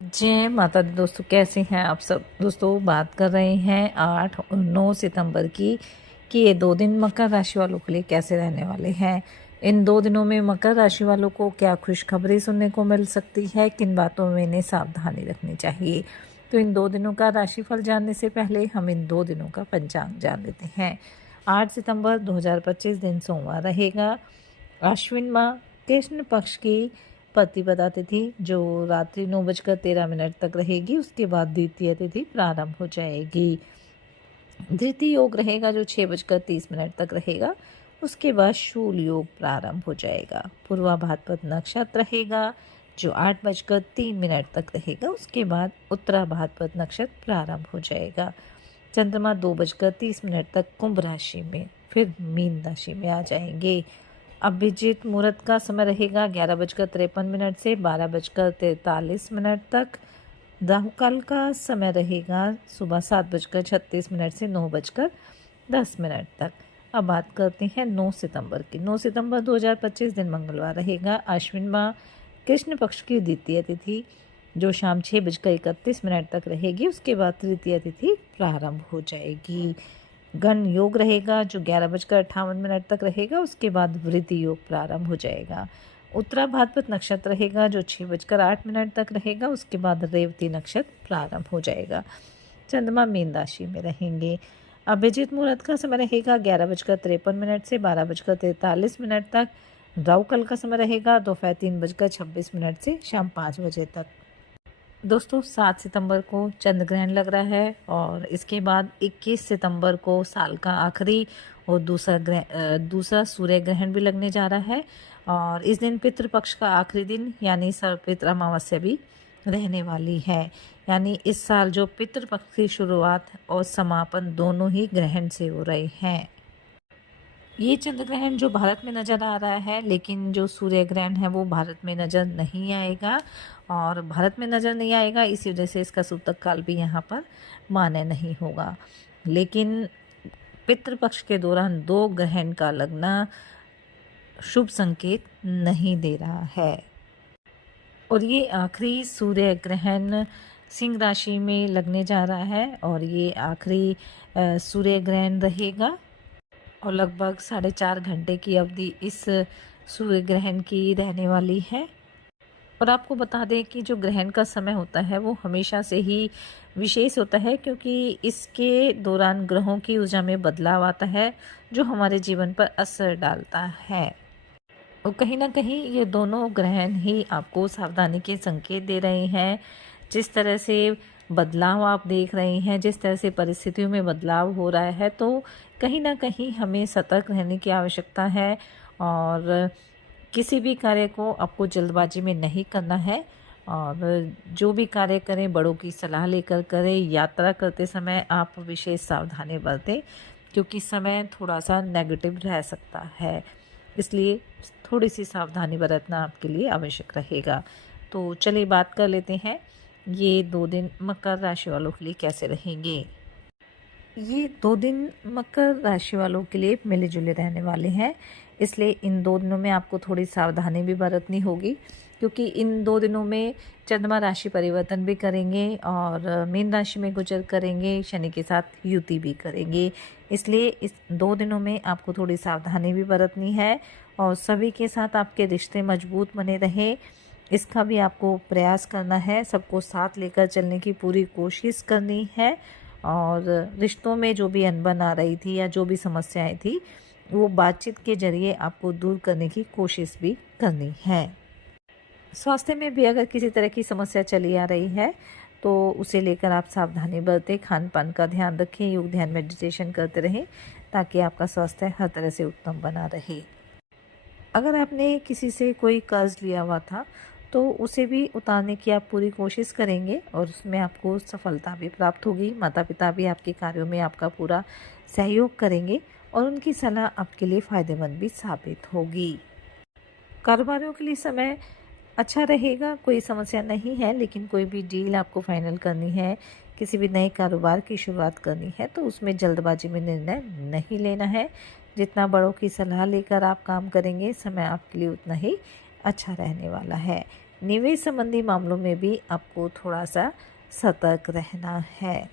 जय माता दी दोस्तों, कैसे हैं आप सब। दोस्तों बात कर रहे हैं 8 और 9 सितंबर की कि ये 2 दिन मकर राशि वालों के लिए कैसे रहने वाले हैं। इन 2 दिनों में मकर राशि वालों को क्या खुशखबरी सुनने को मिल सकती है, किन बातों में इन्हें सावधानी रखनी चाहिए। तो इन 2 दिनों का राशिफल जानने से पहले हम इन 2 दिनों का पंचांग जान लेते हैं। 8 सितंबर 2025 दिन सोमवार रहेगा। आश्विन माह कृष्ण पक्ष की प्रतिपदा तिथि जो रात्रि 9:13 तक रहेगी। उसके बाद द्वितीय तिथि प्रारंभ हो जाएगी। द्वितीय योग रहेगा जो 6:30 तक रहेगा। उसके बाद शूल योग प्रारंभ हो जाएगा। पूर्वा भाद्रपद नक्षत्र रहेगा जो 8:03 तक रहेगा। उसके बाद उत्तरा भाद्रपद नक्षत्र प्रारंभ हो जाएगा। चंद्रमा 2:30 तक कुंभ राशि में फिर मीन राशि में आ जाएंगे। अभिजीत मुहूर्त का समय रहेगा 11:53 से 12:43 तक। राहु काल का समय रहेगा सुबह 7:36 से 9:10 तक। अब बात करते हैं 9 सितंबर की। 9 सितंबर 2025 दिन मंगलवार रहेगा। आश्विन माह कृष्ण पक्ष की द्वितीय तिथि जो शाम 6:31 तक रहेगी। उसके बाद तृतीय तिथि प्रारंभ हो जाएगी। गण योग रहेगा जो 11:58 तक रहेगा। उसके बाद वृद्धि योग प्रारंभ हो जाएगा। उत्तरा भाद्रपद नक्षत्र रहेगा जो 6:08 तक रहेगा। उसके बाद रेवती नक्षत्र प्रारंभ हो जाएगा। चंद्रमा मीन राशि में रहेंगे। अभिजीत मुहूर्त का समय रहेगा 11:53 से 12:43 तक। राहु काल का समय रहेगा दोपहर 3:26 से शाम 5 बजे तक। दोस्तों 7 सितंबर को चंद्र ग्रहण लग रहा है और इसके बाद 21 सितंबर को साल का आखिरी और दूसरा सूर्य ग्रहण भी लगने जा रहा है। और इस दिन पितृपक्ष का आखिरी दिन यानी सर्वपितृ अमावस्या भी रहने वाली है। यानी इस साल जो पितृपक्ष की शुरुआत और समापन दोनों ही ग्रहण से हो रहे हैं। ये चंद्र ग्रहण जो भारत में नज़र आ रहा है, लेकिन जो सूर्य ग्रहण है वो भारत में नज़र नहीं आएगा। और भारत में नज़र नहीं आएगा इसी वजह से इसका सूतक काल भी यहाँ पर मान्य नहीं होगा। लेकिन पितृपक्ष के दौरान 2 ग्रहण का लगना शुभ संकेत नहीं दे रहा है। और ये आखिरी सूर्य ग्रहण सिंह राशि में लगने जा रहा है और ये आखिरी सूर्य ग्रहण रहेगा। और लगभग 4.5 घंटे की अवधि इस सूर्य ग्रहण की रहने वाली है। और आपको बता दें कि जो ग्रहण का समय होता है वो हमेशा से ही विशेष होता है, क्योंकि इसके दौरान ग्रहों की ऊर्जा में बदलाव आता है जो हमारे जीवन पर असर डालता है। और कहीं ना कहीं ये दोनों ग्रहण ही आपको सावधानी के संकेत दे रहे हैं। जिस तरह से बदलाव आप देख रहे हैं, जिस तरह से परिस्थितियों में बदलाव हो रहा है, तो कहीं ना कहीं हमें सतर्क रहने की आवश्यकता है। और किसी भी कार्य को आपको जल्दबाजी में नहीं करना है। और जो भी कार्य करें बड़ों की सलाह लेकर करें। यात्रा करते समय आप विशेष सावधानी बरतें, क्योंकि समय थोड़ा सा नेगेटिव रह सकता है, इसलिए थोड़ी सी सावधानी बरतना आपके लिए आवश्यक रहेगा। तो चलिए बात कर लेते हैं ये 2 दिन मकर राशि वालों के लिए कैसे रहेंगे। ये 2 दिन मकर राशि वालों के लिए मिले जुले रहने वाले हैं, इसलिए इन 2 दिनों में आपको थोड़ी सावधानी भी बरतनी होगी, क्योंकि इन 2 दिनों में चंद्रमा राशि परिवर्तन भी करेंगे और मीन राशि में गोचर करेंगे, शनि के साथ युति भी करेंगे। इसलिए इस 2 दिनों में आपको थोड़ी सावधानी भी बरतनी है और सभी के साथ आपके रिश्ते मजबूत बने रहे इसका भी आपको प्रयास करना है। सबको साथ लेकर चलने की पूरी कोशिश करनी है। और रिश्तों में जो भी अनबन आ रही थी या जो भी समस्याएं थी वो बातचीत के जरिए आपको दूर करने की कोशिश भी करनी है। स्वास्थ्य में भी अगर किसी तरह की समस्या चली आ रही है तो उसे लेकर आप सावधानी बरतें, खान पान का ध्यान रखें, योग ध्यान मेडिटेशन करते रहें ताकि आपका स्वास्थ्य हर तरह से उत्तम बना रहे। अगर आपने किसी से कोई कर्ज लिया हुआ था तो उसे भी उतारने की आप पूरी कोशिश करेंगे और उसमें आपको सफलता भी प्राप्त होगी। माता पिता भी आपके कार्यों में आपका पूरा सहयोग करेंगे और उनकी सलाह आपके लिए फ़ायदेमंद भी साबित होगी। कारोबारियों के लिए समय अच्छा रहेगा, कोई समस्या नहीं है, लेकिन कोई भी डील आपको फाइनल करनी है, किसी भी नए कारोबार की शुरुआत करनी है तो उसमें जल्दबाजी में निर्णय नहीं लेना है। जितना बड़ों की सलाह लेकर आप काम करेंगे समय आपके लिए उतना ही अच्छा रहने वाला है। निवेश संबंधी मामलों में भी आपको थोड़ा सा सतर्क रहना है।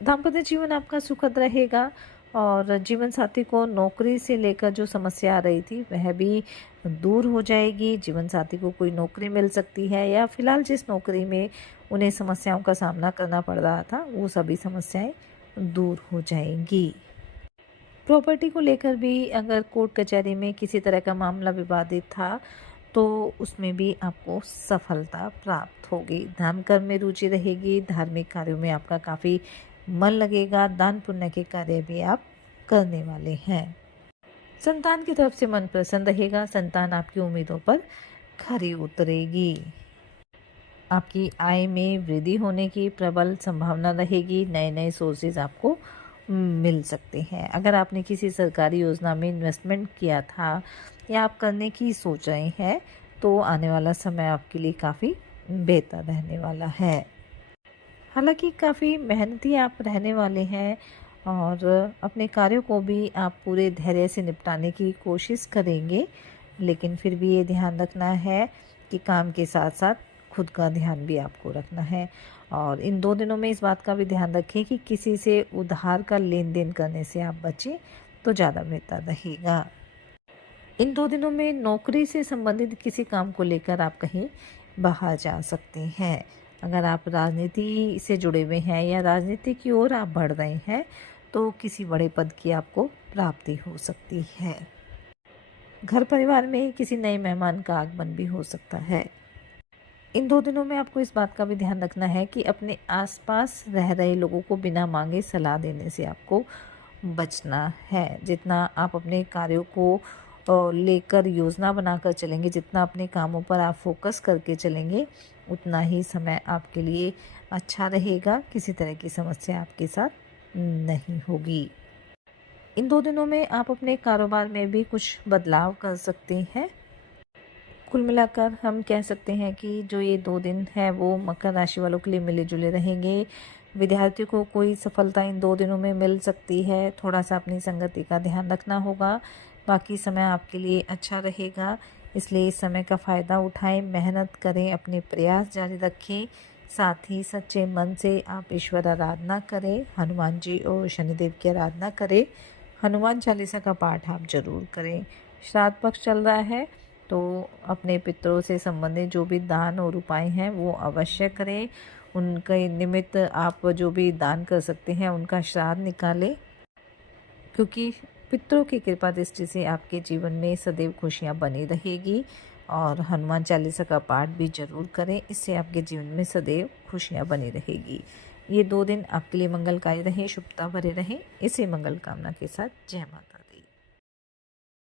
दाम्पत्य जीवन आपका सुखद रहेगा और जीवन साथी को नौकरी से लेकर जो समस्या आ रही थी वह भी दूर हो जाएगी। जीवन साथी को कोई नौकरी मिल सकती है या फिलहाल जिस नौकरी में उन्हें समस्याओं का सामना करना पड़ रहा था वो सभी समस्याएं दूर हो जाएंगी। प्रॉपर्टी को लेकर भी अगर कोर्ट कचहरी में किसी तरह का मामला विवादित था तो उसमें भी आपको सफलता प्राप्त होगी। धर्म कर्म में रुचि रहेगी, धार्मिक कार्यों में आपका काफ़ी मन लगेगा, दान पुण्य के कार्य भी आप करने वाले हैं। संतान की तरफ से मन प्रसन्न रहेगा, संतान आपकी उम्मीदों पर खरी उतरेगी। आपकी आय में वृद्धि होने की प्रबल संभावना रहेगी, नए नए सोर्सेज आपको मिल सकते हैं। अगर आपने किसी सरकारी योजना में इन्वेस्टमेंट किया था या आप करने की सोच रहे हैं तो आने वाला समय आपके लिए काफ़ी बेहतर रहने वाला है। हालांकि काफ़ी मेहनती आप रहने वाले हैं और अपने कार्यों को भी आप पूरे धैर्य से निपटाने की कोशिश करेंगे, लेकिन फिर भी ये ध्यान रखना है कि काम के साथ साथ खुद का ध्यान भी आपको रखना है। और इन 2 दिनों में इस बात का भी ध्यान रखें कि किसी से उधार का लेन देन करने से आप बचें तो ज़्यादा बेहतर रहेगा। इन 2 दिनों में नौकरी से संबंधित किसी काम को लेकर आप कहीं बाहर जा सकते हैं। अगर आप राजनीति से जुड़े हुए हैं या राजनीति की ओर आप बढ़ रहे हैं तो किसी बड़े पद की आपको प्राप्ति हो सकती है। घर परिवार में किसी नए मेहमान का आगमन भी हो सकता है। इन 2 दिनों में आपको इस बात का भी ध्यान रखना है कि अपने आसपास रह रहे लोगों को बिना मांगे सलाह देने से आपको बचना है। जितना आप अपने कार्यों को लेकर योजना बनाकर चलेंगे, जितना अपने कामों पर आप फोकस करके चलेंगे, उतना ही समय आपके लिए अच्छा रहेगा। किसी तरह की समस्या आपके साथ नहीं होगी। इन 2 दिनों में आप अपने कारोबार में भी कुछ बदलाव कर सकते हैं। कुल मिलाकर हम कह सकते हैं कि जो ये 2 दिन है वो मकर राशि वालों के लिए मिले जुले रहेंगे। विद्यार्थियों को कोई सफलता इन 2 दिनों में मिल सकती है, थोड़ा सा अपनी संगति का ध्यान रखना होगा। बाकी समय आपके लिए अच्छा रहेगा, इसलिए इस समय का फ़ायदा उठाएं, मेहनत करें, अपने प्रयास जारी रखें। साथ ही सच्चे मन से आप ईश्वर आराधना करें, हनुमान जी और शनिदेव की आराधना करें। हनुमान चालीसा का पाठ आप जरूर करें। श्राद्ध पक्ष चल रहा है तो अपने पितरों से संबंधित जो भी दान और उपाय हैं वो अवश्य करें। उनके निमित्त आप जो भी दान कर सकते हैं उनका श्राद्ध निकालें, क्योंकि पितरों की कृपा दृष्टि से आपके जीवन में सदैव खुशियां बनी रहेगी। और हनुमान चालीसा का पाठ भी जरूर करें, इससे आपके जीवन में सदैव खुशियां बनी रहेगी। ये 2 दिन आपके लिए मंगलकारी रहे, शुभता भरे रहें। इसी मंगल कामना के साथ जय माता।